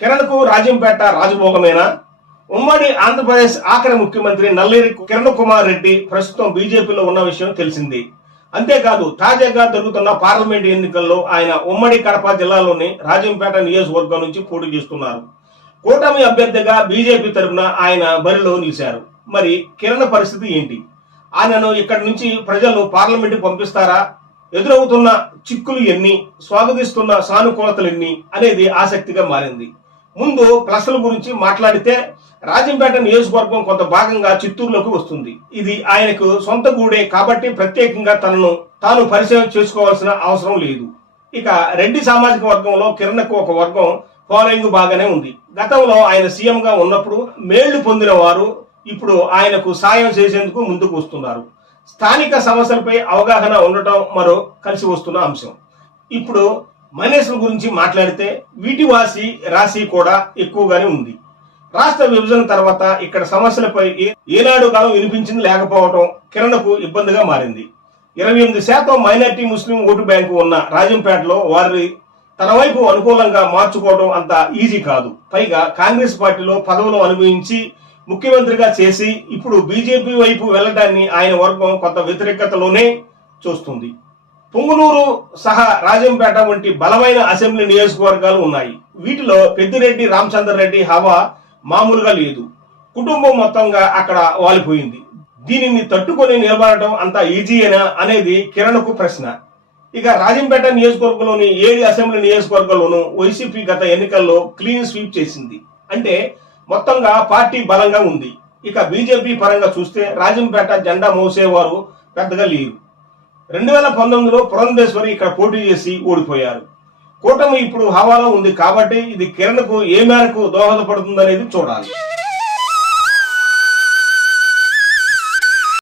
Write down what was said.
కిరణ్కు రాజంపేట రాజభోగమేనా? ఉమ్మడి ఆంధ్రప్రదేశ్ ఆఖరి ముఖ్యమంత్రి నల్లేరి కిరణ్ కుమార్ రెడ్డి ప్రస్తుతం బీజేపీలో ఉన్న విషయం తెలిసింది. అంతేకాదు తాజాగా జరుగుతున్న పార్లమెంట్ ఎన్నికల్లో ఆయన ఉమ్మడి కడప జిల్లాలోని రాజంపేట నియోజకవర్గం నుంచి పోటీ చేస్తున్నారు. కూటమి అభ్యర్థిగా బీజేపీ తరఫున ఆయన బరిలో నిలిచారు. మరి కిరణ్ పరిస్థితి ఏంటి? ఆయనను ఇక్కడి నుంచి ప్రజలు పార్లమెంటుకు పంపిస్తారా? ఎదురవుతున్న చిక్కులు ఎన్ని? స్వాగతిస్తున్న సానుకూలతలు ఎన్ని? అనేది ఆసక్తిగా మారింది. ముందు ప్లస్ల గురించి మాట్లాడితే రాజంపేట నియోజకవర్గం కొంత భాగంగా చిత్తూరులోకి వస్తుంది. ఇది ఆయనకు సొంత గూడే కాబట్టి ప్రత్యేకంగా తనను తాను పరిచయం చేసుకోవాల్సిన అవసరం లేదు. ఇక రెడ్డి సామాజిక వర్గంలో కిరణ్కు ఒక వర్గం ఫాలోయింగ్ బాగానే ఉంది. గతంలో ఆయన సీఎం గా ఉన్నప్పుడు మేళ్ళు పొందిన వారు ఇప్పుడు ఆయనకు సాయం చేసేందుకు ముందుకు వస్తున్నారు. స్థానిక సమస్యలపై అవగాహన ఉండటం మరో కలిసి వస్తున్న అంశం. ఇప్పుడు మైనస్ల గురించి మాట్లాడితే వీటి వాసి రాశి కూడా ఎక్కువగానే ఉంది. రాష్ట్ర విభజన తర్వాత ఇక్కడ సమస్యలపై ఏనాడు కాలం వినిపించింది లేకపోవడం కిరణకు ఇబ్బందిగా మారింది. ఇరవై ఎనిమిది శాతం మైనార్టీ ముస్లిం ఓటు బ్యాంకు ఉన్న రాజంపేటలో వారి తన వైపు అనుకూలంగా మార్చుకోవడం అంత ఈజీ కాదు. పైగా కాంగ్రెస్ పార్టీలో పదవులు అనుభవించి ముఖ్యమంత్రిగా చేసి ఇప్పుడు బీజేపీ వైపు వెళ్ళడాన్ని ఆయన వర్గం కొంత వ్యతిరేకతలోనే చూస్తుంది. పుంగునూరు సహా రాజంపేట వంటి బలమైన అసెంబ్లీ నియోజకవర్గాలు ఉన్నాయి. వీటిలో పెద్దిరెడ్డి రామచంద్రరెడ్డి హవా మామూలుగా లేదు. కుటుంబం మొత్తంగా అక్కడ వాలిపోయింది. దీనిని తట్టుకొని నిలబడటం అంత ఈజీయేనా అనేది కిరణ్కు ప్రశ్న. ఇక రాజంపేట నియోజకవర్గంలోని ఏడు అసెంబ్లీ నియోజకవర్గాల్లోనూ వైసీపీ గత ఎన్నికల్లో క్లీన్ స్వీప్ చేసింది. అంటే మొత్తంగా పార్టీ బలంగా ఉంది. ఇక బీజేపీ పరంగా చూస్తే రాజంపేట జెండా మోసేవారు పెద్దగా లేరు. రెండు వేల పంతొమ్మిదిలో పురంధేశ్వరి ఇక్కడ పోటీ చేసి ఓడిపోయారు. కూటమి ఇప్పుడు హవాలో ఉంది కాబట్టి ఇది కిరణ్కు ఏ మేరకు దోహదపడుతుందనేది చూడాలి.